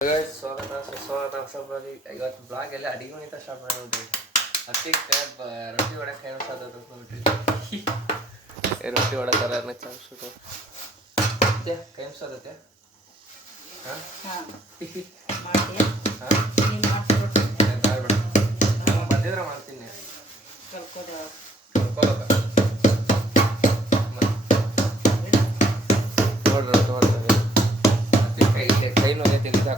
Guys, ಸ್ವಾಗತ ಸುಸ್ವಾಗತ ಹೊಸಬ್ರಲ್ಲಿ ಇವತ್ತು ಬ್ಲಾಗ್ ಎಲ್ಲ ಅಡಿಗೆ ಮನಿತ ಸ್ಟಾರ್ಟ್ ಮಾಡೋದು ಅತ್ತಿ ಕೈ ಬ- ರೊಟ್ಟಿ ಹೊಡಕ್ಕೆ ಕೈ ಸಾಧ್ಯ ನೋಡ್ರಿ ಏ ರೊಟ್ಟಿ ಹೊಡತಾರ ಚಾನ್ಸ್ಬಿಟ್ಟು ಮತ್ತೆ ಕೈ ಸಾಧ್ಯತೆ ಹಾಂ ಹಾಂ ಹಾಂ ಮಾಡಿ ನೀನು ಮಾಡಿಸ್ಬಿಟ್ಟು ಬಂದಿದ್ರೆ ಮಾಡ್ತೀನಿ ಕಲ್ಕೋದೆ ಕರ್ಕೊಳ್ಳೋದ ನೋಡ್ರಿ ರೊಟ್ಟಿ ಹೊಡ್ತಾರೆ ಅತ್ತಿ ಕೈ ನೋವೇ ತೆಗೆದು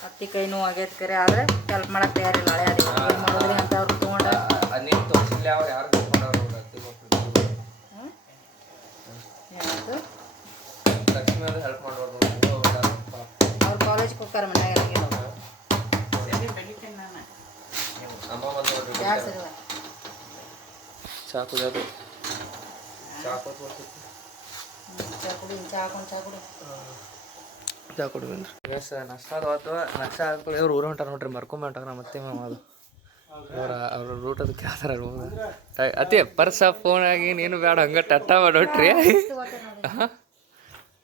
ಹತ್ತಿ ಕೈ ನೋವು ಆಗೈತೆ ಕರೆ ಆದ್ರೆ ಹೆಲ್ಪ್ ಮಾಡಕ್ಕೆ ತಯಾರಿಲ್ಲ. ಹಳೆ ಅಡಿ ಏನು ಮಾಡೋದ್ರಿ ಅಂತ ಅವ್ರು ತೊಗೊಂಡು ನೀನು ತೋರಿಸಿಲ್ಲ ಅವ್ರು ಯಾರು ತಗೊಂಡವ್ರು ನೋಡ್ರಿ ಅತ್ತಿ ಮಕ್ಕಳು ಲಕ್ಷ್ಮಿ ಅವ್ರು ಹೆಲ್ಪ್ ಮಾಡ್ಬಾರ್ದು ಅವ್ರು. ಕಾಲೇಜ್ಗೆ ಹೋಗ್ತಾರೆ ಮನ್ಯಾಗ ಅಮ್ಮ ಬಂದು ಸಾಕು ಗ್ಯಾಸ್ ಇರುವ ಚಾ ಕುಡಿಯೋದು ಚಾ ಕೊಟ್ಟು ಚಾ ಕುಡಿದ್ರಿ ಎಸ್ ನಷ್ಟ ಅವತ್ತು ನಷ್ಟ ಹಾಕೊಳ್ಳಿ ಇವ್ರು ಊರು ಹೊಂಟಾರ ನೋಡ್ರಿ ಮರ್ಕೊಂಬ ಹೊಂಟಾರ ಮತ್ತೆ ಮಾವ ಅದು. ಅವ್ರ ಅವ್ರ ರೂಟ್ ಅದಕ್ಕೆ ಕೇಳ್ತಾರ ಅತಿ ಪರ್ಸ ಫೋನ್ ಆಗಿ ನೀನು ಬೇಡ ಹಂಗೆ ಟಟ್ಟ ಮಾಡೋಟ್ರಿ.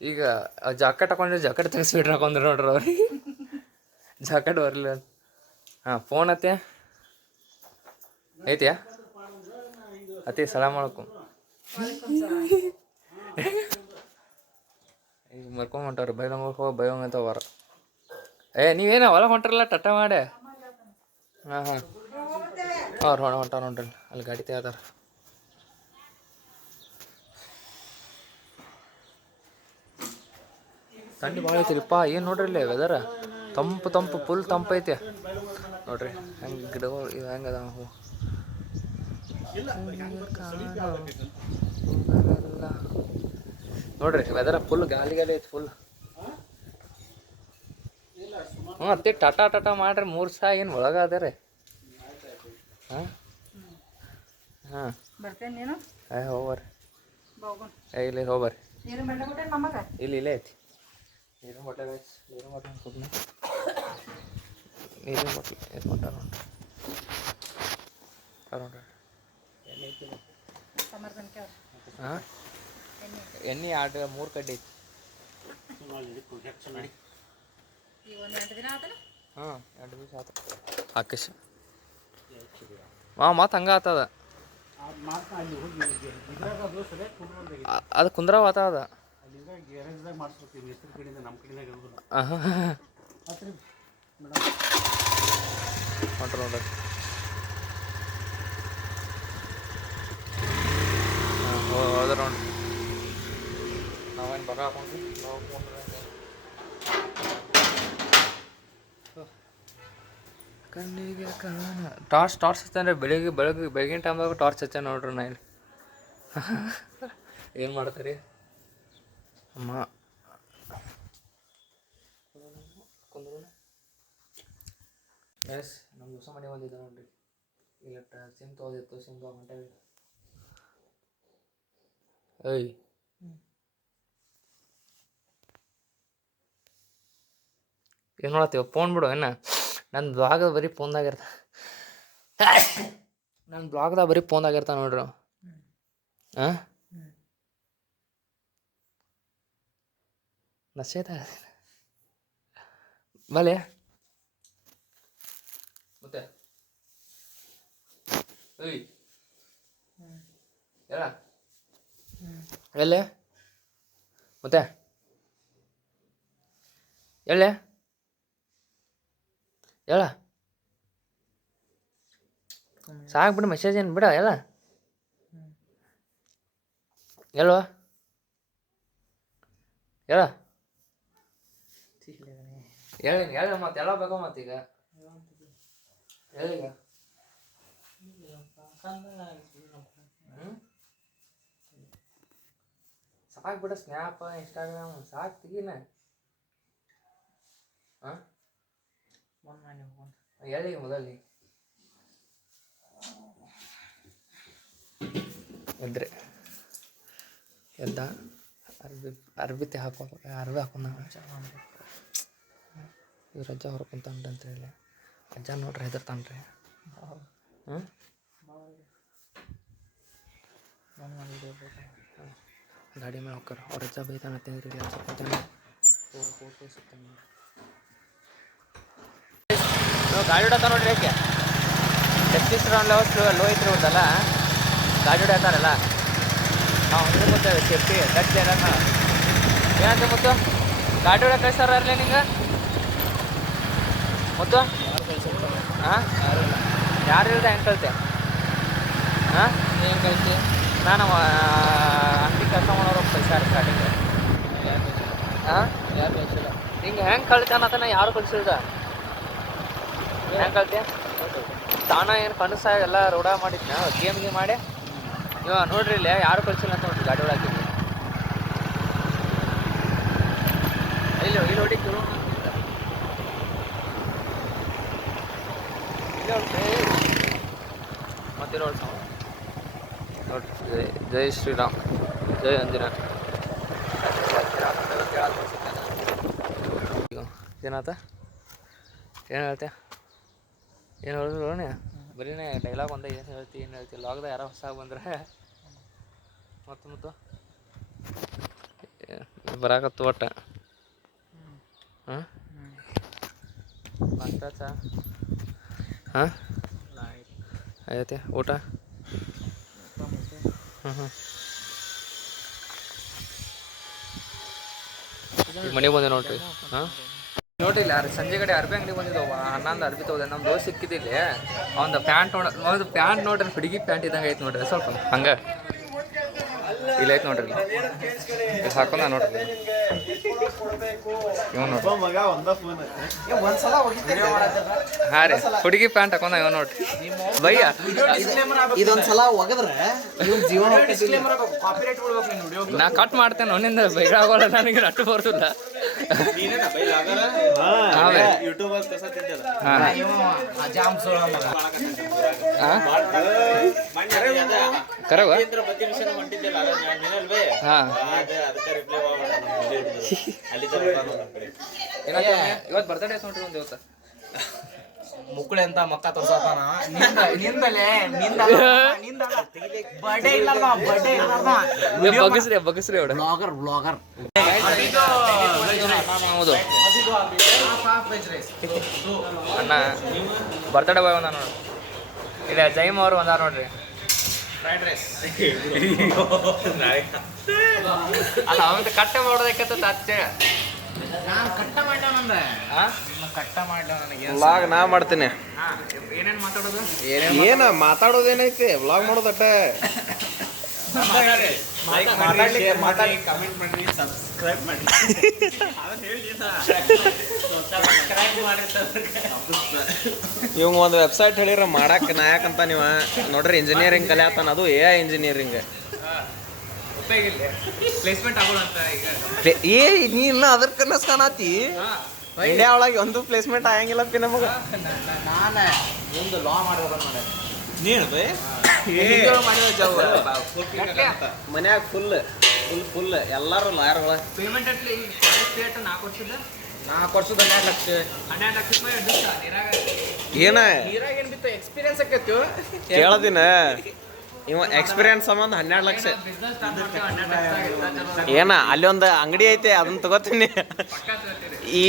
ಈಗ ಜಾಕೆಟ್ ಹಾಕೊಂಡ್ರೆ ಜಾಕೆಟ್ ತೆಗಿಸ್ಬಿಟ್ರೆ ಹಾಕೊಂಡ್ರೆ ನೋಡ್ರಿ ಅವ್ರಿಗೆ ಜಾಕೆಟ್ ಬರಲಿಲ್ಲ ಹಾಂ ಫೋನ್ ಅತ್ತೆ. ಐತಿಯಾ? ಅತಿ ಸಲಾಮ್ ಮಾಡಕು ಈಗ ಮರ್ಕೊಂಡ್ ಹೊಂಟಾರ ಬೈಲಂಗ್ ಹೋಗಿ ಬೈಲಂಗ್ ಅಂತ ವಾರ ಏ, ನೀವೇನ ಹೊಲ ಹೊಂಟ್ರಲ್ಲ? ಟಟ್ಟ ಮಾಡೆ. ಹಾಂ ಹಾಂ. ಅವ್ರು ಹೊಣ ಹೊಂಟಾರ ನೋಡ್ರಿ. ಅಲ್ಲಿ ಗಾಡಿ ತೆಗ್ದಾರ ಥಂಡಿ ಭಾಳ ಐತಿರಿಪ್ಪ ಏನು ನೋಡ್ರಿ ಇಲ್ಲಿ ವೆದರ್ ತಂಪು ತಂಪು ಫುಲ್ ತಂಪು ಐತೆ. ನೋಡ್ರಿ, ಹೆಂಗೆ ಗಿಡಗಳು ಇವು ಹೆಂಗೆ ಅದಾವ ಹೂ ನೋಡ್ರಿ ವೆದರ್ ಫುಲ್ ಗಾಲಿ ಗಾಲಿ ಐತಿ ಫುಲ್ ಹ್ಞೂ ಅತ್ತೆ ಟಾಟಾ ಟಾಟಾ ಮಾಡ್ರಿ ಮೂರು ಸಹ ಏನು ಒಳಗೆ ರೀ. ಹಾಂ? ಹಾಂ. ಬರ್ತೇನೆ ನೀನು? ಏ ಹೋಗ್ಬರ್ರಿ ಏ ಇಲ್ಲಿ ಹೋಗ್ಬರ್ರಿ ಇಲ್ಲಿ ಇಲ್ಲೇ ಐತಿ. ನೀರಿನ ಬಟ್ಟೆ ಗೈಸ್ ನೀರಿನ ಕೊಡ್ನಿ ನೀರಿನ ನೋಡ್ರಿ ಐತಿ ಕೇಳ ಹಾಂ? ಎಣ್ಣೆ ಆರ್ಡ್ರ ಮೂರು ಕಡ್ಡಿ ಹಾಂ ಎರಡು ದಿವಸ ಆತ. ಆಕಾಶ ಹಾಂ ಮತ್ತೆ ಹಂಗೆ ಆತದ. ಅದು ಕುಂದ್ರಾವ ಆತ ಅದ. ಹೊಂಟ್ರ ನೋಡ್ರಿ. ಹಾಂ ಹೋದ್ರ ನೋಡ್ರಿ. ನಾವೇನು ಬರ ಕಣ್ಣಿಗೆ ಕಾಣ. ಟಾರ್ಚ್ ಟಾರ್ಚ್ ಹಚ್ಚಂದ್ರೆ ಬೆಳಿಗ್ಗೆ ಬೆಳಗ್ಗೆ ಬೆಳಗಿನ ಟೈಮ್ದಾಗ ಟಾರ್ಚ್ ಹಚ್ಚ ನೋಡ್ರಿ ನಾ ಇಲ್ಲಿ. ಏನು ಮಾಡ್ತೀರಿ? ಅಮ್ಮ. ಎಸ್ ನಮ್ಮ ಹೊಸ ಮನೆ ಬಂದಿದ್ದ ನೋಡ್ರಿ. ಇಲ್ಲ ಸಿಮ್ ತೊಗೊಂಡಿತ್ತು ಸಿಮ್ ತೊಗೊಂಡು ಏಯ್. ಏನು ನೋಡತ್ತೀವಿ ಫೋನ್ ಬಿಡು, ಏನ? ನನ್ನ ಬ್ಲಾಗ್ ಬರೀ ಫೋನ್ದಾಗ ಇರ್ತ ನನ್ನ ಬ್ಲಾಗ್ದಾಗ ಬರೀ ಫೋನ್ದಾಗ ಇರ್ತಾವ ನೋಡ್ರಿ ಹಾಂ ನಶೇತ. ಬಲೆ. ಮತ್ತೆ? ಏಯ್. ಎಲ್ಲ ಎಲ್ಲೆ? ಮತ್ತೆ? ಎಲ್ಲೆ? ಹೇಳ ಸಾಕು ಬಿಡು ಮೆಸೇಜ್ ಏನು ಬಿಡ ಎಲ್ಲ ಹೇಳುವ ಹೇಳ ಹೇಳಿ ಹೇಳ ಮತ್ತೆ ಎಲ್ಲ ಬೇಕು ಮತ್ತೀಗ ಹೇಳೀಗ ಹ್ಮ್? ಸಾಕ್ ಬಿಡ ಸ್ನ್ಯಾಪ್ ಇನ್ಸ್ಟಾಗ್ರಾಮ್ ಸಾಕ್ ತೆಗೀನ ಹಾಂ ಹೇಳಿ ಮೊದಲಿ ಎದ್ರೆ. ಎದ್ದ. ಅರ್ಬಿ ಅರ್ಬಿ ತೆ ಹಾಕೋ ಅರ್ಬಿ ಹಾಕೊಂಡ ಇವ್ರ ಅಜ್ಜ ಹೊರಕೊಂತಾನ್ರಿ ಅಂತ ಹೇಳಿ. ಅಜ್ಜ ನೋಡ್ರಿ ಹೆದರ್ತಾನ್ರಿ ಹ್ಞೂ ಗಾಡಿ ಮೇಲೆ ಹೋಗ್ತಾರ ಅವ್ರ ಅಜ್ಜ ಬೈತಾನ ತಿಂದ್ರಿ ಗಾಡಿ ಹೊಡಕ ನೋಡ್ರಿ ಏಕೆ? ಟೆಸ್ಟಿಸ್ಟ್ರಾನ್ ಲೆವೆಲ್ ಸ್ಲೋ ಲೋ ಐತ್ರಿ ಅವ್ರದ್ದಲ್ಲ ಗಾಡಿ ಹೊಡೆಯತ್ತಾರಲ್ಲ? ನಾವು ಅಂದ್ರೆ ಮತ್ತೆ ಸೇಫ್ಟಿ ಗಟ್ಟಿ ಅಲ್ಲ ಏನಂತ ಮತ್ತು? ಗಾಡಿ ಹೊಡೆ ಕಳಿಸ್ತಾರ ಇರಲಿ ನಿಂಗೆ? ಮತ್ತು? ಹಾಂ? ಯಾರು ಇಲ್ಲದೆ ಹೆಂಗೆ ಕಳ್ತೆ ಹಾಂ? ಹೆಂಗೆ ಕಳಿಸಿ ನಾನು ಅಂಗಡಿ ಕೆಲಸ ಮಾಡೋರು ಕಳ್ಸಾರ ಗಾಡಿಗೆ ಹಾಂ? ಯಾರು ಕಳಿಸಿಲ್ಲ ಹಿಂಗೆ ಹೆಂಗೆ ಕಳ್ತಾನತನ ಯಾರು ಕಳ್ಸಿಲ್ದ? ಹೆಂಗೆ ಕಳ್ತಿ ತಾನ ಏನು ಕನಸ ಎಲ್ಲ ರೋಡ ಮಾಡಿದ್ನ? ಗೇಮ್ ಗೇಮ್ ಮಾಡಿ ಇವ ನೋಡ್ರಿ ಇಲ್ಲ ಯಾರು ಕಳ್ಸಿಲ್ಲ ಅಂತ ನೋಡ್ರಿ ಗಾಡಿ ಒಳಗೆ. ಇಲ್ಲಿ ಇಲ್ಲಿ ನೋಡಿ ಮತ್ತೆ ನೋಡಿ ನೋಡ್ರಿ, ಜೈ ಜೈ ಶ್ರೀರಾಮ್, ಜೈ ಅಂದಿನ ಏನಾತ? ಏನು ಹೇಳ್ತೆ? ಏನು ಹೇಳಿದ್ರು ಬರೀನೇ ಡೈಲಾಗ್ ಒಂದೇ ಏನು ಹೇಳ್ತಿ ಏನು ಹೇಳ್ತಿ ಲಾಗ್ದಾಗ ಯಾರೋ ಹೊಸ ಬಂದ್ರೆ. ಮತ್ತು ಮತ್ತು? ಬರಾಕತ್ತು ಒಟ್ಟು. ಹಾಂ? ನಾಷ್ಟ ಚಾ ಹಾಂ ಆಗೈತೆ ಊಟ? ಹ್ಞೂ ಹ್ಞೂ ಮನೆಗೆ ಬಂದೆ ನೋಡ್ರಿ. ಹಾಂ? ನೋಡ್ರಿ ಇಲ್ಲ ಅರ್- ಸಂಜೆ ಕಡೆ ಅರ್ಬಿ ಅಂಗಡಿ ಬಂದಿದ್ದವ ಹನ್ನೊಂದು ಅರ್ಬಿ ತಗೋದೆ ನಮ್ಮ ದೋಸ್ತ್ ಸಿಕ್ಕಿದಿಲ್ಲಿ ಅವ್ನ ಪ್ಯಾಂಟ್ ನೋಡ ಒಂದು ಪ್ಯಾಂಟ್ ನೋಡ್ರಿ ಹುಡುಗಿ ಪ್ಯಾಂಟ್ ಇದ್ದಂಗೆ ಐತೆ ನೋಡ್ರಿ ಸ್ವಲ್ಪ. ಹಂಗೆ? ಇಲ್ಲ ಐತೆ ನೋಡ್ರಿ ಇಲ್ಲಿ. ಇಲ್ಲಿ ಹಾಕೊಂಡ ನೋಡ್ರಿ. ಇವ್ ಹಾ ರೀ ಹುಡುಗಿ ಪ್ಯಾಂಟ್ ಹಾಕೊಂಡ ಇವ್ ನೋಡ್ರಿ. ಬೈಯ. ಇದೊಂದ್ಸಲ ಒಗದ್ರೆ ಜೀವನ ನಾ ಕಟ್ ಮಾಡ್ತೇನೆ ಅವನಿಂದ ಬೈಗಾಗೋಲ್ಲ ನನಗೆ ನಟ್ಟು ಹಾಂ ಕರವ? ಹಾಂ. ಇವತ್ತು ಬರ್ತಡೇ ಐತೆ ನೋಡ್ರಿ ಒಂದು ಇವತ್ತು. ಮುಕ್ಕಳೆ ಅಂತ ಮಕ್ಕ ತೋರ್ಸತಾನ. ನಿಂದ ನಿಂದಲೇ ನಿಂದಲ್ಲ ನಿಂದಲ್ಲ ಬರ್ಡೇ ಇಲ್ಲಲ್ಲ ಬರ್ಡೇ ಇಲ್ಲಲ್ಲ ಬಗಸ್ರಿ ಬಗಸ್ರಿ ಅವಡ ಬ್ಲಾಗರ್ ಬ್ಲಾಗರ್. ಹೌದು ಅಣ್ಣ ಬರ್ತಡೇ ಬಾಯ್ ಒಂದ ನೋಡ್ರಿ ಇಲ್ಲ ಜೈಮ್ ಅವ್ರು ಒಂದಾರ ನೋಡ್ರಿ. ಅಲ್ಲ ಅವಂತ ಕಟ್ಟೆ ಮಾಡೋದಕ್ಕೆ ಅಚ್ಚೆ. ನಾನು ಕಟ್ಟ ಕಟ್ಟ ನನಗೆ ವ್ಲಾಗ್ ನಾ ಮಾಡ್ತೀನಿ. ಹಾ ಏನೇನ್ ಮಾತಾಡೋದು? ಏನ ಮಾತಾಡೋದೇನೈತಿ? ವ್ಲಾಗ್ ಮಾಡೋದಟ್ಟ. ಮಾತಾಡ್ಲಿಕ್ಕೆ ಮಾತಾಡಿ ಕಮೆಂಟ್ ಮಾಡ್ರಿ ಸಬ್ಸ್ಕ್ರೈಬ್ ಮಾಡಿ ಇವಂಗ ಒಂದು ವೆಬ್ಸೈಟ್ ಹೇಳಿರ ಮಾಡಕ್ಕೆ ನಾ ಯಾಕಂತ ನೀವ. ನೋಡ್ರಿ ಇಂಜಿನಿಯರಿಂಗ್ ಕಲಿಯಾತನ ಅದು ಎ ಐ ಇಂಜಿನಿಯರಿಂಗ್ ಪ್ಲೇಸ್ಮೆಂಟ್ ಅಂತ ಈಗ. ಏ ನೀ ಇನ್ನ ಅದ್ರ ಕನಸ್ ಕಾಣತಿ ಇಂಡಿಯಾ ಒಳಗೆ ಒಂದು ಪ್ಲೇಸ್ಮೆಂಟ್ ಆಗಂಗಿಲ್ಲಪ್ಪಿ ನಮಗ ನಾನು ಒಂದು ಲಾ ಮಾಡ್ಬೇಕು ಮಾಡಿ ನೀನು ಬೈ. ಮನ್ಯಾಗ ಫುಲ್ ಫುಲ್ ಫುಲ್ ಎಲ್ಲಾರು ಪೇಮೆಂಟ್ ಅಟ್ಲಿ ಕಾಲೇಜ್ ಫೀ ಅಟ್ಟ ನಾಲ್ಕು ವರ್ಷದ? ನಾಲ್ಕು ವರ್ಷದ ಹನ್ನೆರಡು ಲಕ್ಷ. ಹನ್ನೆರಡು ಲಕ್ಷ ರೂಪಾಯಿ ಏನ? ನೀರಾಗ ಏನ್ ಬಿತ್ತು? ಎಕ್ಸ್ಪೀರಿಯನ್ಸ್ ಆಕೈತಿ? ಕೇಳದಿನ. ಇವ ಎಕ್ಸ್ಪೀರಿಯನ್ಸ್ ಸಂಬಂಧ ಹನ್ನೆರಡು ಲಕ್ಷ. ಏನ, ಅಲ್ಲಿ ಒಂದು ಅಂಗಡಿ ಐತೆ, ಅದನ್ನ ತಗೋತೀನಿ. ಈ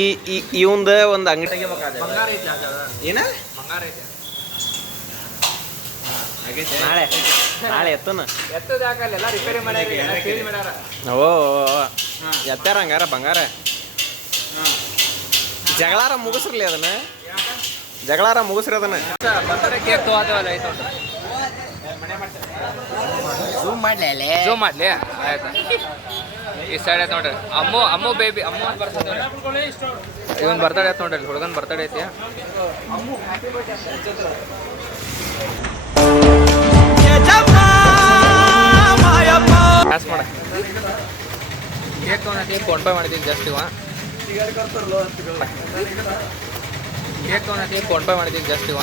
ಇವಂದ ಒಂದು ಅಂಗಡಿ ಏನ? ನಾಳೆ ನಾಳೆ ಎತ್ತನ. ಓ ಎತ್ತಾರ ಹಂಗಾರ, ಬಂಗಾರ? ಜಗಳಾರ ಮುಗಿಸ್ರಲಿ ಅದನ್ನ. ಜಗಳಾರ ಮುಗಿಸ್ರಿ ಅದನ್ನ. ಕೇಕ್ ಐತೆ ನೋಡ್ರಿ ಜೂಮ್ ಮಾಡ್ಲೇ ಜೂಮ್ ಮಾಡ್ಲಿ? ಆಯ್ತಾ. ಈ ಸೈಡ್ ಐತೆ ನೋಡ್ರಿ. ಅಮ್ಮ ಅಮ್ಮ ಬೇಬಿ ಅಮ್ಮ ಇವನ್ ಬರ್ತಡೆ ಐತೆ ನೋಡ್ರಿ ಹುಡುಗನ್ ಬರ್ತಡೆ ಐತಿ. ಫೋನ್ ಪೇ ಮಾಡಿದ್ದೀನಿ ಜಸ್ಟ್ ಇವ. ಕೇಕ್ ತೊಗೊಂಡಿ ಫೋನ್ ಪೇ ಮಾಡಿದ್ದೀನಿ ಜಸ್ಟ್ ಇವ.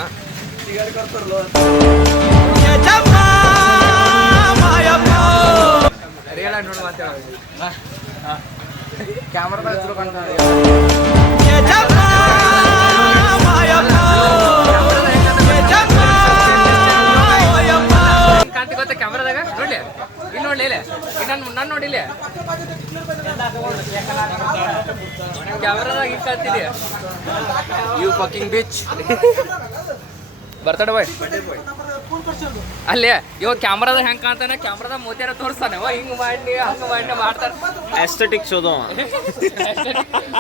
ಕ್ಯಾಮ್ರಾದಾಗ ತಿಳ್ಕೊಂಡ ಕಾಂತಿ ಗೊತ್ತಾ ಕ್ಯಾಮ್ರಾದಾಗ ನೋಡ್ಲಿ ಇಲ್ಲಿ ನೋಡ್ಲಿ ಇಲ್ಲ ನನ್ನ ನೋಡಿಲ್ಲ ಕ್ಯಾಮ್ರಾದಾಗ ಇಕ್ಕತ್ತೀನಿ ಯು ಫಕಿಂಗ್ ಬಿಚ್ ಬರ್ತಡ ಬಾಯ್ ಅಲ್ಲೇ ಇವಾಗ ಕ್ಯಾಮ್ರಾದ ಹೆಂಗ್ ಕಾಣ್ತಾನೆ? ಕ್ಯಾಮ್ರಾದ ಮೋತಿಯಾರ ತೋರಿಸ್ತಾನೆ. ಅವ ಹಿಂಗ್ ಮಾಡಿ ಹಂಗ ಮಾಡಿ ಮಾಡ್ತಾನೆ. ಎಸ್ಥೆಟಿಕ್ ಶೋದು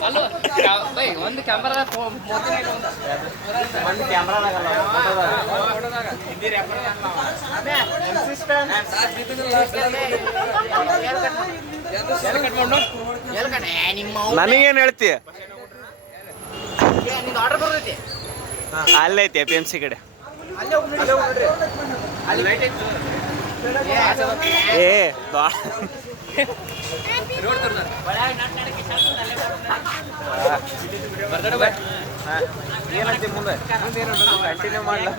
ಅಲ್ಲ ಬೈ ಒಂದು ಕ್ಯಾಮ್ರಾದಾಗ ಮೋತಿ ಒಂದು ಹೇಳ್ತೀಯ ನನಗೇನು ಹೇಳ್ತಿ? ಅಲ್ಲೈತಿ ಎ ಪಿ ಎಂ ಸಿ ಕಡೆ. ಏ ಏನಂತಿ ಮುಂದೆ? ಕಂಟಿನ್ಯೂ ಮಾಡ್ಲಾ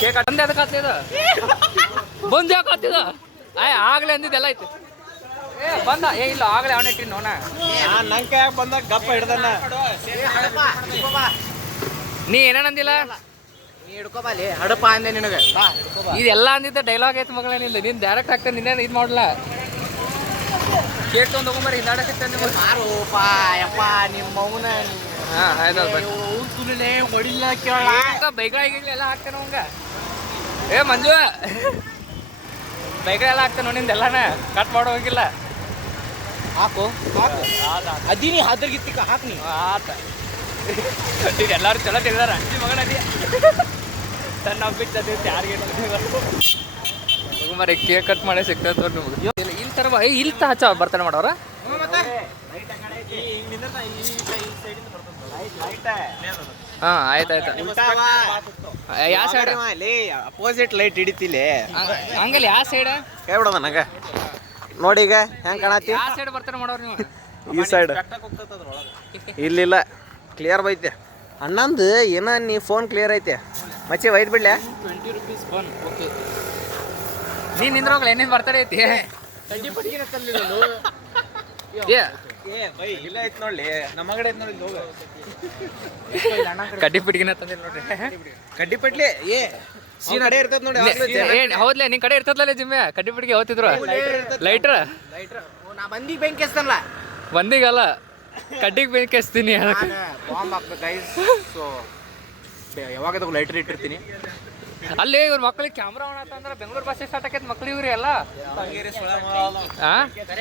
ಕೇಕ್ ಅಂದೆ ಅದಕ್ಕೆ ಹತ್ತಿದ ಬಂದ್ ಯಾಕೆ ಹತ್ತಿದ ಆಯ್ ಆಗ್ಲೇ ಅಂದಿದ್ದೆಲ್ಲ ಐತಿ. ಏ ಬಂದ. ಏ ಇಲ್ಲ ಆಗ್ಲೇ ಅವನ ಇಟ್ಟಿನ ನೋನ ಕೈಯಾಗ ಬಂದಾಗ ಗಪ್ಪ ಹಿಡ್ದನ್ನ ನೀ ಏನಂದಿಲ್ಲ ಅಂದಿಲ್ಲ? ಹಿಡ್ಕೋಬಾಲಿ ಹಡಪ ಅಂದೆ ನಿನಗೆ. ಇದೆಲ್ಲ ಅಂದಿದ್ದ ಡೈಲಾಗ್ ಐತೆ ಮಗಳ ನಿಂದ. ನೀನ್ ಡೈರೆಕ್ಟ್ ಆಗ್ತಾನೆ ನಿನ್ನೇನು ಇದು ಮಾಡಲ್ಲ ಕೇಕ್ ತೊಗೊಂಡ್ ಹೋಗ್ಬರಿ ಹಿಂದಾಡಕತ್ತೆ ನಿಮ್ಮ ಪಾ ಯಪ್ಪ ನಿಮ್ಮ ಮೌನ. ಹಾ ಆಯ್ತು ತುಲಿನೇ ಹೊಡಿಲ್ಲ ಕೇಳ ಬೈಕ್ಗಳಾಗಿ ಎಲ್ಲ ಹಾಕ್ತೇನೆ ಅವಂಗ ಏ ಮಂಜು! ಬೈಕ್ಗಳೆಲ್ಲ ಹಾಕ್ತೇನೆ ನಿಂದೆಲ್ಲನ ಕಟ್ ಮಾಡೋ ಹೋಗಿಲ್ಲ. ಹಾಕು ಹಾಕು. ಅದೀನಿ ಹಾದ್ರಗಿತ್ತಿಕ ಹಾಕ್ ನೀ. ಆತ. ಈಗ ಎಲ್ಲಾರು ಚಲೋ ತಿಳಿದಾರ ಅಂಜಿ ಮಗನ ಅದಿ. ತನ್ನ ನಂಬಿಕೆ ಯಾರಿಗೆ ಮರಿ ಕೇಕ್ ಕಟ್ ಮಾಡಿ ಸಿಗ್ತದೆ ನೋಡಿ ನಿಮ್ಗೆ. ಇಲ್ಲಿ- ತರ ಇಲ್ಲಿ ತ ಹಚ್ಚ ಬರ್ತಾನೆ ಮಾಡೋರ. ಹಾ ಆಯ್ತು ಆಯ್ತು. ಯಾವ ಸೈಡ್ ಅಪೋಸಿಟ್ ಲೈಟ್ ಹಿಡಿತಿಲಿ ಹಂಗಲ್ಲ ಯಾವ ಸೈಡ್ ಹೇಳ್ಬಿಡೋದ ಬಿಡೋದ ನಂಗ? ನೋಡಿ ಈಗ ಹೆಂಗ್ ಕಾಣತ್ತಿ ಯಾವ ಸೈಡ್ ಬರ್ತಾನೆ ಮಾಡೋರು ನೀವು? ಈ ಸೈಡ್ ಇಲ್ಲಿಲ್ಲ. ಕ್ಲಿಯರ್ ಬೈತೆ. ಅಣ್ಣಂದು ಏನ ನೀ ಫೋನ್ ಕ್ಲಿಯರ್ ಐತೆ. ಮಚ್ಚಿ ಒಯ್ದು ಬಿಡ್ಲೆ? ಟ್ವೆಂಟಿ ರುಪೀಸ್ ಫೋನ್ ಓಕೆ ನೀನು ನಿಂದ್ರೋಗ್ಲ ಏನೇನು ಬರ್ತಾರೆ ಐತಿ? ಏ. ಏ ಬೈ ಇಲ್ಲ ಐತೆ ನೋಡ್ಲಿ. ನಮ್ಮ ಕಡೆ ಐತ್ ನೋಡಿ ಹೋಗ. ಕಡ್ಡಿ ಪಿಟ್ಗಿನ ತಂದಿಲ್ಲ ನೋಡ್ರಿ. ಕಡ್ಡಿ ಪಟ್ಲಿ ಏ ಸೀನ್ ಅಡೇ ಇರ್ತದ ನೋಡಿ ಏನ್ ಹೌದ್ಲೆ ನಿನ್ ಕಡೆ ಇರ್ತದಲ್ಲ ಜಿಮ್ಮೆ? ಕಡ್ಡಿ ಪಿಟ್ಗೆ ಹೋಗ್ತಿದ್ರು ಲೈಟ್ರ ನಾ ಬಂದಿ ಬೆಂಕಿ ಹಚ್ತಾನಲ್ಲ ಬಂದಿಗಲ್ಲ. ಕಡ್ಡಿಗೆ ಬೆಂಕಿ ಹಚ್ತೀನಿ ನಾನು ಬಾಂಬ್ ಹಾಕ್ಬೇಕು ಗೈಸ್ ಸೊ ಯಾವಾಗ ಲೈಟರ್ ಇಟ್ಟಿರ್ತೀನಿ. ಅಲ್ಲಿ ಇವ್ರ ಮಕ್ಳಿಗೆ ಕ್ಯಾಮ್ರಾ ಅಂದ್ರೆ ಬೆಂಗಳೂರು ಬಸ್ ಸ್ಟಾರ್ಟ್ ಆಕೈತೆ ಮಕ್ಳು ಇವ್ರಿ ಎಲ್ಲ. ಹಾ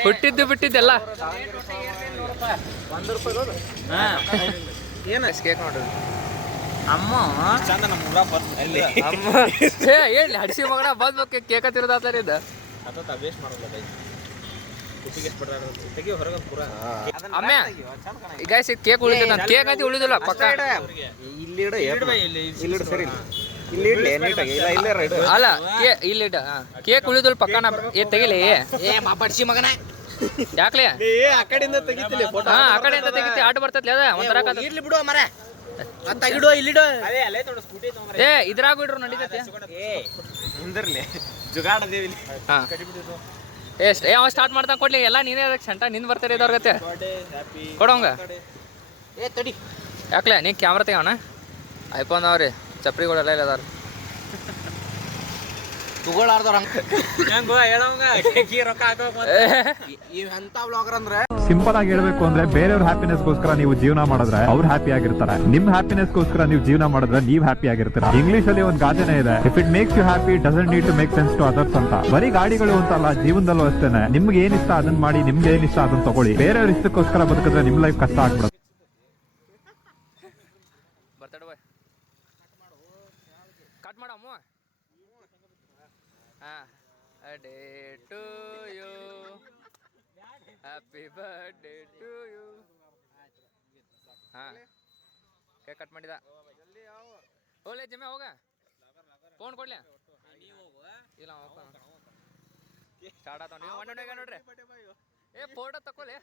ಹುಟ್ಟಿದ್ದು ಬಿಟ್ಟಿದ್ದೆಲ್ಲ. ಏನ ಕೇಕ್ ನೋಡ್ರಿ ಅಮ್ಮ. ಚಂದ ನಮ್ಮ ಊರ ಬರ್ತ ಅಲ್ಲಿ. ಅಮ್ಮ. ಏ ಹೇಳಿ ಹಡಿಸಿ ಮಗನ ಬಂದ್ ಕೇಕ್ ಕೇಕ ತಿರುದಾತಾರ ಇದ್ದ ಅದ ವೇಸ್ಟ್ ಮಾಡೋಲ್ಲ ಹೊರಗೆ ಪೂರ ಕೇಕ್ ಉಳಿದ ಕೇಕ್ ಐತಿ ಉಳಿದಿಲ್ಲ ಪಕ್ಕ. ಇಲ್ಲಿ ಇಡ ಇಲ್ಲಿ ಇಡ ಸರಿ ಇಲ್ಲಿ. ಇಡ್ಲಿ ನೀಟಾಗಿ. ಇಲ್ಲ ಇಲ್ಲೇ ರೈಟ್ ಅಲ್ಲ ಕೇ ಇಲ್ಲಿ ಇಡ ಕೇಕ್ ಉಳಿದಲ್ ಪಕ್ಕನ ಏ ತೆಗಿಲಿ ಏ. ಮಾಪಡ್ಸಿ ಮಗನ. ಯಾಕ್ಲೆ? ಏ ಆ ಕಡೆಯಿಂದ ತೆಗಿತಿಲ್ಲ ಫೋಟೋ. ಹಾ ಆ ಕಡೆಯಿಂದ ಅಂತ ತೆಗಿತಿ ಆಟ ಬರ್ತೈತಿ ಅದ ಒಂಥರ ಕದ- ಇರ್ಲಿ ಬಿಡು ಮರ. ತಗಿಡು ಇಲ್ಲಿಡು. ಅದೇ ಅಲ್ಲೇ ತೋಡ ಸ್ಕೂಟಿ ತಗೊಂಡ್ರೆ ಏ ಇದ್ರಾಗ ಬಿಡ್ರು ನಡೀತೈತಿ. ಏ ಮುಂದಿರ್ಲಿ. ಜುಗಾಡದೇವಿ ಇಲ್ಲಿ. ಹಾ. ಎಷ್ಟ್ ಏ ಅವ ಸ್ಟಾರ್ಟ್ ಮಾಡ್ತಾ ಕೊಡ್ಲಿ. ಎಲ್ಲ ನೀನೇ ಅದಕ್ಕೆ ಸಂಟ. ನಿನ್ ಬರ್ತಾರೆ ಇದ್ದವ್ರ ಗತೆ. ಹ್ಯಾಪಿ ಕೊಡೋಂಗ. ಏ ತಡಿ. ಯಾಕ್ಲೆ? ನೀ ಕ್ಯಾಮ್ರಾ ತೆಗೋಣ ಐಫೋನ್ ಅವ್ರಿ. ಚಪ್ರಿಗಳೆಲ್ಲ ಇಲ್ಲ ಅದಾರ ತಗೊಳ್ಳಾರ್ದವ್ರ ಹಂಗ ಹೆಂಗೋ ಹೇಳೋಂಗ. ರೊಕ್ಕ ಹಾಕೋ ಇವ್ ಎಂತ ಬ್ಲಾಗರ್ ಅಂದ್ರೆ ಸಿಂಪಲ್ ಆಗಿ ಹೇಳ್ಬೇಕು ಅಂದ್ರೆ ಬೇರೆಯವ್ರ ಹ್ಯಾಪಿನೆಸ್ಗೋಸ್ಕರ ನೀವು ಜೀವನ ಮಾಡಿದ್ರೆ ಅವ್ರು ಹ್ಯಾಪಿ ಆಗಿರ್ತಾರೆ. ನಿಮ್ ಹ್ಯಾಪಿನೆಸ್ಗೋಸ್ಕರ ನೀವು ಜೀವನ ಮಾಡಿದ್ರೆ ನೀವ್ ಹ್ಯಾಪಿ ಆಗಿರ್ತೀರ. ಇಂಗ್ಲಿಷ್ ಅಲ್ಲಿ ಒಂದು ಗಾದೆನೇ ಇದೆ. If it makes you happy doesn't need to make sense to others ಅಂತ. ಬರೀ ಗಾಡಿಗಳು ಅಂತಲ್ಲ ಜೀವನದಲ್ಲೂ ಅಷ್ಟೇನೆ. ನಿಮ್ಗೆ ಏನಿಷ್ಟ ಅದನ್ನ ಮಾಡಿ, ನಿಮ್ಗೆ ಏನಿಷ್ಟ ಅದನ್ನ ತಗೊಳ್ಳಿ. ಬೇರೆಯವ್ರ ಇಷ್ಟಕ್ಕೋಸ್ಕರ ಬದುಕಿದ್ರೆ ನಿಮ್ ಲೈಫ್ ಕಷ್ಟ ಆಗ್ಬಿಡುತ್ತೆ ಬರ್ತಾಡ ಬಾಯ್ ಕಟ್ ಮಾಡಮ್ಮ ಹಾ day to you happy birthday to you ಹಾ. ಕೇಕ್ ಕಟ್ ಮಾಡಿದ. ಓಲೆ ಜಮೆ ಹೋಗ. ಫೋನ್ ಕೊಡ್ಲಿ? ಇಲ್ಲ ಸ್ಟಾರ್ಟ್ ಆತ ನೀವು ಗೆ ನೋಡ್ರಿ. ಏ ಫೋಟೋ ತಕೊಲೆ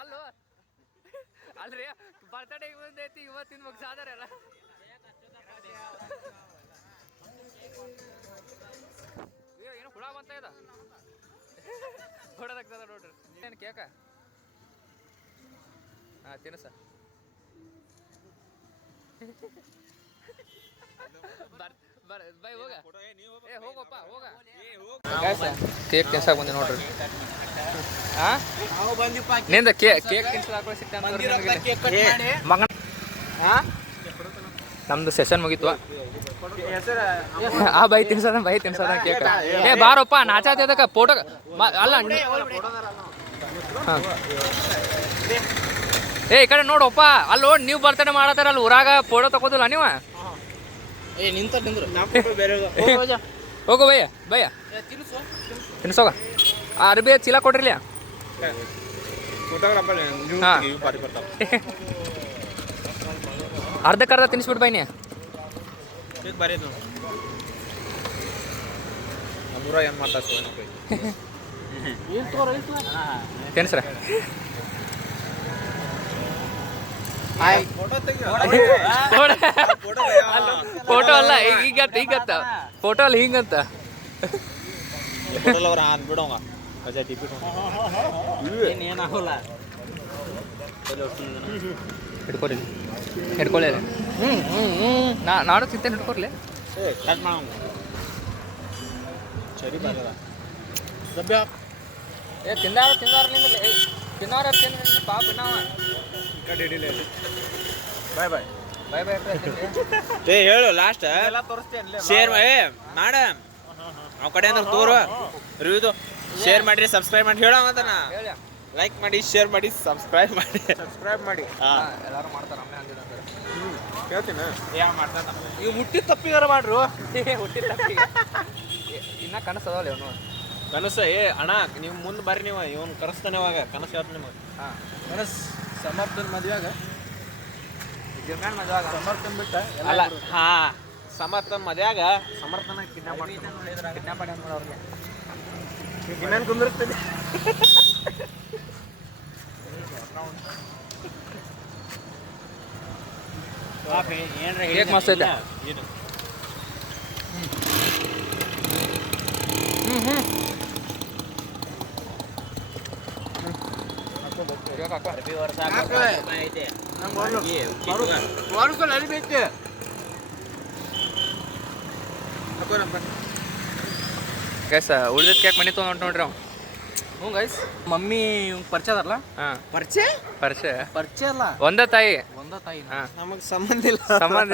ಅಲ್ಲೋ. ಅಲ್ರಿ ಬರ್ತಡೇ ಬಂದೈತಿ, ಇವತ್ತಿನ ಮಗ ಅಯ್ಯೋ, ಏನೋ ಹುಳ ಬಂತ ಇದ. ಹೊಡದಾಗ್ತದ ನೋಡ್ರಿ. ಏನು ಕೇಕ? ಹಾಂ ತಿನ್ನಸ ಕೇಕ್ ತಿನ್ಸಕ್ ಬಂದಿ ನೋಡ್ರಿ. ಹಾ ನಿಂದ ಕೇಕ್ ಕೇಕ್ ತಿನ್ಸಕ್ ಸಿಗ್ತಾನೆ ಮಗನ ಹಾ ನಮ್ದು ಸೆಷನ್ ಮುಗೀತು. ಆ ಬೈ ತಿನ್ಸದ ಬೈ ತಿನ್ಸದ ಕೇಕ ಏ ಬಾರಪ್ಪ ಅದಕ್ಕೆ ಫೋಟೋ ಅಲ್ಲ. ಏ ಈ ಕಡೆ ನೋಡಪ್ಪ ಅಲ್ಲಿ ನೋಡಿ ನೀವು ಬರ್ತಾನೆ ಮಾಡತ್ತಾರ ಅಲ್ಲಿ ಊರಾಗ ಫೋಟೋ ತಗೋದಿಲ್ಲ ನೀವ? ಏ ನಿಂತ ನಿಂದ್ರು. ಹೋಗು ಬಯ್ಯ ಬಯ್ಯ ತಿನ್ಸೋಗ. ಆ ಅರ್ಬಿ ಚೀಲ ಕೊಡ್ರಿಲ್ಲ ಹಾ. ಅರ್ಧಕ್ಕೆ ಅರ್ಧ ತಿನ್ಸ್ಬಿಟ್ಟು ಬೈ ನೀ ಬರೀ ನಮ್ಮೂರ ಏನು ಮಾಡ್ತಾ ತಿನ್ಸ್ರ ಫೋಟೋ ಅಲ್ಲ. ಈಗ ಈಗತ್ತ ಈಗತ್ತ ಫೋಟೋ ಅಲ್ಲ ಹಿಂಗಂತ ಅಜಯ್ ಟಿಪಿಟ್ ಏನಾಗಲ್ಲ ಹಿಡ್ಕೊರಿ. ಹಿಡ್ಕೊಳ್ಳಿ ಹ್ಞೂ ಹ್ಞೂ ಹ್ಞೂ ನಾ ನಾಡು ತಿಂತೇನೆ ಹಿಡ್ಕೊರ್ಲಿ. ಏ ಕಟ್ ಮಾಡೋಂಗ ಸರಿ ಬರದ ದಬ್ಬೆ ಏ ತಿಂದಾರ ತಿಂದಾರ ನಿಂದ ತಿನ್ನೋರ ತಿಂದ ಪಾಪ ಇನ್ನವ ಕಡೆ ಹಿಡಿಲೇ ಬಾಯ್ ಬಾಯ್ ಬೈ ಬೈ ಏ ಹೇಳು ಲಾಸ್ಟ್ ಎಲ್ಲ ತೋರಿಸ್ತೇನೆ ಶೇರ್ ಏ ಮಾಡ. ಆ ಕಡೆ ಅಂದ್ರೆ ತೋರು. ರಿವ್ಯೂದು ಶೇರ್ ಮಾಡಿರಿ ಸಬ್ಸ್ಕ್ರೈಬ್ ಮಾಡಿ ಹೇಳೋ ಅಂತನ ಹೇಳಿ. ಲೈಕ್ ಮಾಡಿ ಶೇರ್ ಮಾಡಿ ಸಬ್ಸ್ಕ್ರೈಬ್ ಮಾಡಿ. ಸಬ್ಸ್ಕ್ರೈಬ್ ಮಾಡಿ. ಹಾಂ. ಎಲ್ಲಾರು ಮಾಡ್ತಾರೆ ಅಮ್ಮೆ ಅಂದಿದಂದ್ರೆ ಕೇಳ್ತೀನಿ. ಯಾ ಮಾಡ್ತಾನ ನೀವು ಮುಟ್ಟಿದ ತಪ್ಪಿಗಾರ ಮಾಡ್ರು. ಹುಟ್ಟಿದ ಇನ್ನ ಕನಸದವಲ್ಲ ಇವನು? ಕನಸ ಏ ಅಣ್ಣ ನೀವು ಮುಂದೆ ಬರ್ರಿ ನೀವು. ಇವನು ಕರೆಸ್ತಾನೆ ಇವಾಗ. ಕನಸು ಹೇಳ್ತಾನೆ ನಿಮಗೆ. ಹಾಂ. ಕನಸು ಸಮರ್ಥನ ಮದ್ವೆಯಾಗ. ಜೀವನ ಮದುವಾಗ ಸಮರ್ಥನ್ ಬಿಟ್ಟ ಅಲ್ಲ ಹಾಂ. ಸಮರ್ಥನ ಮದ್ಯಾಗ ಸಮರ್ಥನ ಕಿಡ್ನಾಪ್ ಕಿಡ್ನಾಪ್ ಮಾಡಿ ಅವ್ರಿಗೆ. ಇನ್ನೇನು ಕುಂದಿರ್ತದೆ ಕೇಕ್ ಮಸ್ತ್ ಐತೆ. ಹಾಕೋ ವಾರಸ್ಕೊಂಡು ಅರಿಬೇಕು ಗೈಸ್ ಉಳಿದ ಕೇಕ್ ಮನೆ ತೊಗೊಂಡು ನೋಡ್ರಿ ಅವ್. ಹ್ಞೂ ಗೈಸ್ ಮಮ್ಮಿ ಪರಿಚಯ ಅದಲ್ಲ ಹಾಂ. ಪರಿಚಯ? ಪರಿಚಯ. ಪರಿಚಯ ಅಲ್ಲ. ಒಂದೇ ತಾಯಿ. ಒಂದ ತಾಯಿ ಹಾಂ. ನಮಗೆ ಸಂಬಂಧ ಇಲ್ಲ. ಸಂಬಂಧ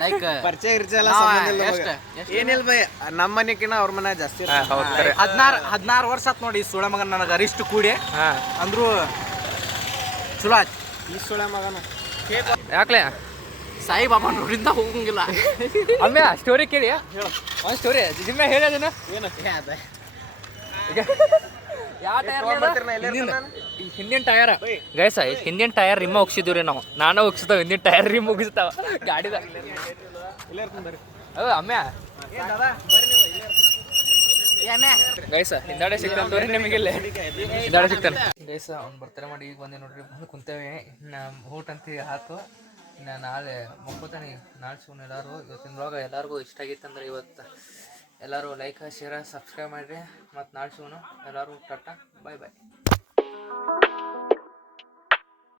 ಲೈಕ್ ಪರಿಚಯ ಗಿರ್ಚಯ ಎಲ್ಲ ಸಂಬಂಧ ಇಲ್ಲ? ಏನಿಲ್ಲ ಬೈ ನಮ್ಮ ಮನೆಕಿನ ಅವ್ರ ಮನೆ ಜಾಸ್ತಿ ಹಾಂ ಹೌದು ಕರೆ ಹದಿನಾರು ಹದಿನಾರು ವರ್ಷ ಆತ್ ನೋಡಿ ಈ ಸುಳೆ ಮಗನ ನನಗೆ ಅರಿಷ್ಟು ಕೂಡಿ. ಹಾಂ. ಅಂದ್ರು ಚಲೋ ಆಯ್ತು. ಈ ಸುಳೆ ಮಗನ. ಯಾಕ್ಲೆ? ಸಾಯಿಬಾಬಾ ನೋಡಿಂದ ಹೋಗಂಗಿಲ್ಲ. ಅಮ್ಮೆ ಸ್ಟೋರಿ ಕೇಳಿ. ಒಂದು ಸ್ಟೋರಿ ಜಿಮ್ಮೆ ಹೇಳಿ ಅದನ್ನ? ಏನು? ಈಗ. ಹಿಂದಿನ ಟಯರ್ ಗೈಸ ಹಿಂದಿನ ಟಯರ್ ರಿಮ್ ಹೋಗ್ಸಿದ್ವಿ ರೀ ನಾವು. ನಾನು ಒಗ್ಸ್ತಾವ ಹಿಂದಿನ ಟಯರ್ ರಿಮ್ ಹೋಗಿಸ್ತಾವ ಗಾಡಿದ ಅಮ್ಮೆ. ಗೈಸ ಹಿಂದಾಡೆ ಸಿಗ್ತಾನೆ ತೋರಿ ನಿಮಗೆ ಇಲ್ಲೇ. ಹಿಂದಾಡೆ ಸಿಗ್ತಾನೆ ಗೈಸ ಅವ್ನು ಬರ್ತಾರೆ ಮಾಡಿ ಈಗ ಬಂದೆ ನೋಡ್ರಿ ಬಂದು ಕುಂತೇವೆ. ಇನ್ನು ಊಟ ಅಂತ ಆತು ಇನ್ನು ನಾಳೆ ಮಕ್ಕೋತಾನೆ ನಾಳೆ ಸುಮ್ಮನೆ ಎಲ್ಲರೂ. ಇವತ್ತಿನ ಬ್ಲಾಗ್ ಎಲ್ಲರಿಗೂ ಇಷ್ಟ ಆಗಿತ್ತಂದ್ರೆ ಇವತ್ತು ಎಲ್ಲರೂ ಲೈಕ್ ಶೇರ್ ಸಬ್ಸ್ಕ್ರೈಬ್ ಮಾಡಿರಿ. ಮತ್ತು ನಾಳೆ ಸೂನು ಎಲ್ಲರೂ ಟಟ್ಟ ಬಾಯ್ ಬಾಯ್